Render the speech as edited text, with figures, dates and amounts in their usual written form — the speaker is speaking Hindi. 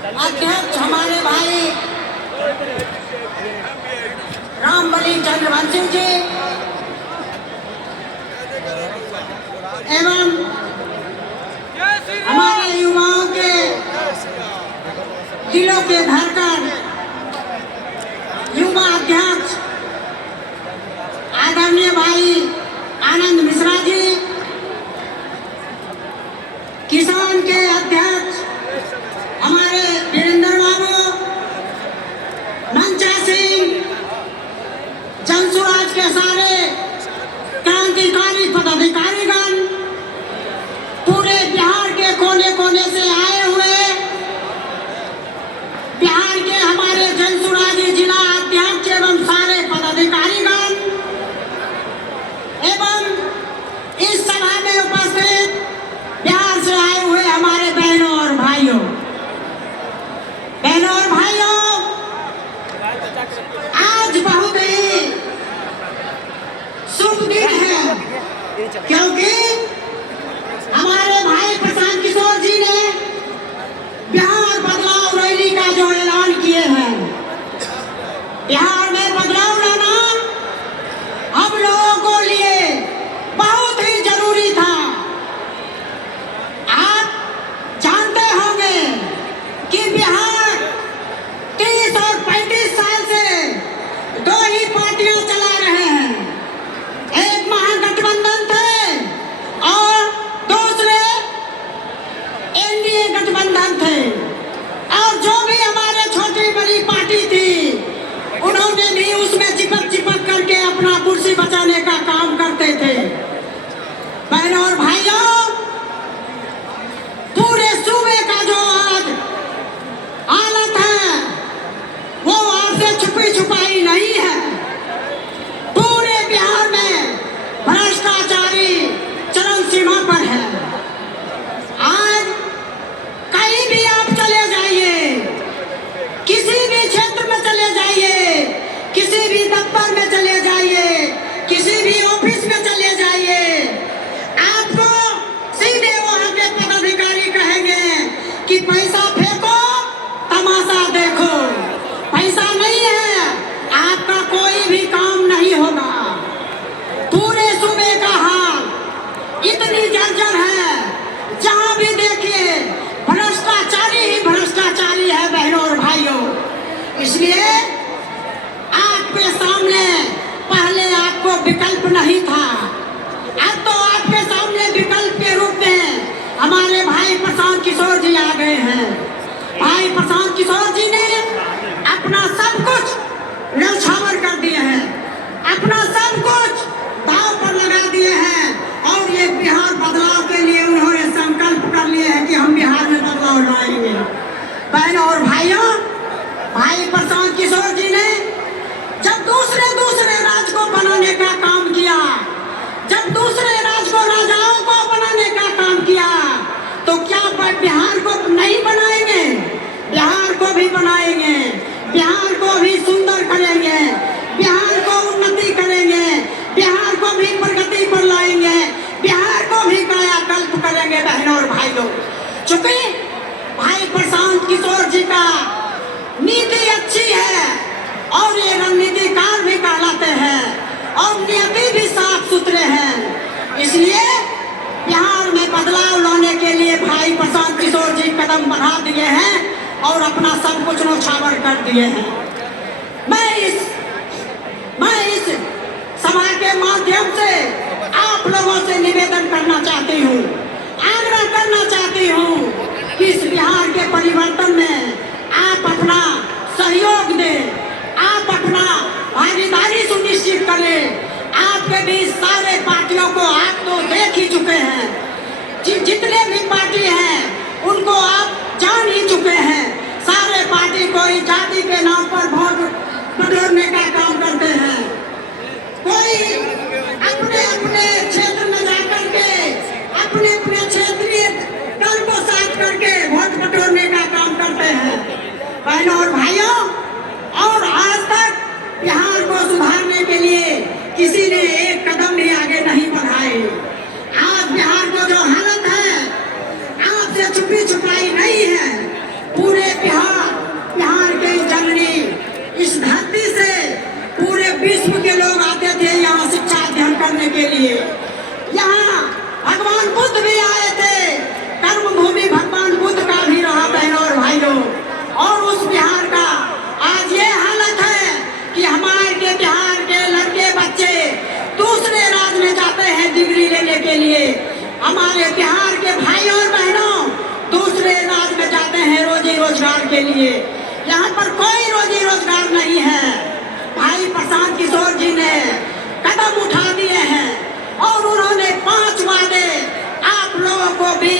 अध्यक्ष हमारे भाई रामबली चंद्रवंशी जी एवं हमारे युवाओं के दिलों के धड़कन युवा अध्यक्ष आदरणीय भाई आनंद मिश्रा जी, किसान के अध्यक्ष हमारे वीरेंद्र बाबू, मंचा सिंह, जनसुराज के सारे क्रांतिकारी पदाधिकारीगण, पूरे बिहार के कोने कोने से आए हुए बिहार के हमारे जनसुराजी जिला अध्यक्ष एवं सारे पदाधिकारीगण एवं इस सभा में उपस्थित बिहार से आए हुए हमारे बहनों और भाइयों, आज बहुत ही शुभ दिन है, क्योंकि हमारे भाई प्रशांत किशोर जी ने बिहार बदलाव रैली का जो ऐलान किए हैं, बिहार में बदलाव लाना हम लोगों को लिए बहुत ही जरूरी था। आप जानते होंगे कि बिहार 30 और 35 साल से दो ही पार्टियां चला रहे हैं, एक महागठबंधन थे और दूसरे एनडीए गठबंधन थे, और जो भी हमारे छोटी बड़ी पार्टी थी उन्होंने भी उसमें चिपक करके अपना कुर्सी बचाने का काम करते थे। बहनों और भाइयों, पूरे सूबे का जो आज हालत है वो आपसे छुपी छुपाई नहीं है। पूरे बिहार में भ्रष्टाचारी चरम सीमा पर है। आज कहीं भी आप चले जाइए, किसी भी क्षेत्र में चले जाइए, किसी भी दफ्तर में चले जाइए, किसी भी ऑफिस में चले जाइए, आपको सीधे वहां के पदाधिकारी कहेंगे कि पैसा फेंको, तमाशा देखो। पैसा नहीं है, आपका कोई भी काम नहीं होगा। पूरे सूबे का हाल इतनी जर्जर है, जहां भी देखिए भ्रष्टाचारी ही भ्रष्टाचारी है बहनों और भाइयों। इसलिए आपके सामने पहले आपको विकल्प नहीं था, अब तो आपके सामने विकल्प के रूप में हमारे भाई प्रशांत किशोर जी आ गए हैं। भाई प्रशांत किशोर जी ने अपना सब कुछ न्यौछावर कर दिए हैं, अपना सब कुछ दांव पर लगा दिए हैं, और ये बिहार बदलाव के लिए उन्होंने संकल्प कर लिए हैं कि हम बिहार में बदलाव लाएंगे। बहनों और भाइयों, भाई प्रशांत किशोर जी ने जब दूसरे राज्य को बनाने का काम किया, जब दूसरे राज्य को राजाओं को बनाने का काम किया, तो क्या बिहार को नहीं बनाएंगे? बिहार को भी बनाएंगे, बिहार को भी सुंदर करेंगे, बिहार को उन्नति करेंगे, बिहार को भी प्रगति पर लाएंगे, बिहार को भी कायाकल्प करेंगे बहनों और भाइयों। चूंकि भाई प्रशांत किशोर जी का नीति अच्छी है और ये रणनीतिकार भी कहलाते हैं और नीति भी साफ सुथरे हैं, इसलिए बिहार में बदलाव लाने के लिए भाई प्रशांत किशोर जी कदम बढ़ा दिए हैं और अपना सब कुछ न्यौछावर कर दिए हैं। मैं इस सभा के माध्यम से आप लोगों से निवेदन करना चाहती हूँ, आग्रह करना चाहती हूँ कि इस बिहार के परिवर्तन में आप अपना सहयोग दें, आप अपना भागीदारी सुनिश्चित करें। आपके बीच सारे पार्टियों को आप तो देख ही चुके हैं, जितने भी पार्टी हैं उनको आप जान ही चुके हैं। सारे पार्टी कोई जाति के नाम पर वोट बटोरने का काम करते हैं, कोई अपने अपने क्षेत्र में जाकर के अपने अपने क्षेत्रीय दल को साथ करके वोट बटोरने का काम करते हैं। बहनों और भाइयों, और आज तक बिहार को सुधारने के लिए किसी ने एक कदम भी आगे नहीं बढ़ाए। आज बिहार को जो हालत है आपसे छुपी छुपाई नहीं है, पूरे बिहार के जननी इस धरती से पूरे विश्व के लोग आते थे यहाँ शिक्षा अध्ययन करने के लिए। यहाँ भगवान बुद्ध भी आए थे, कर्म भूमि भगवान बुद्ध का भी रहा बहनों और भाइयों। और उस बिहार का आज ये हालत है कि हमारे के बिहार के लड़के बच्चे दूसरे राज्य में जाते हैं डिग्री लेने के लिए। हमारे बिहार के भाइयों और बहनों दूसरे राज्य में जाते हैं रोजी रोजगार के लिए। यहाँ पर कोई रोजी रोजगार नहीं है। भाई प्रशांत किशोर जी ने कदम उठा दिए हैं और उन्होंने 5 वादे आप लोगों को भी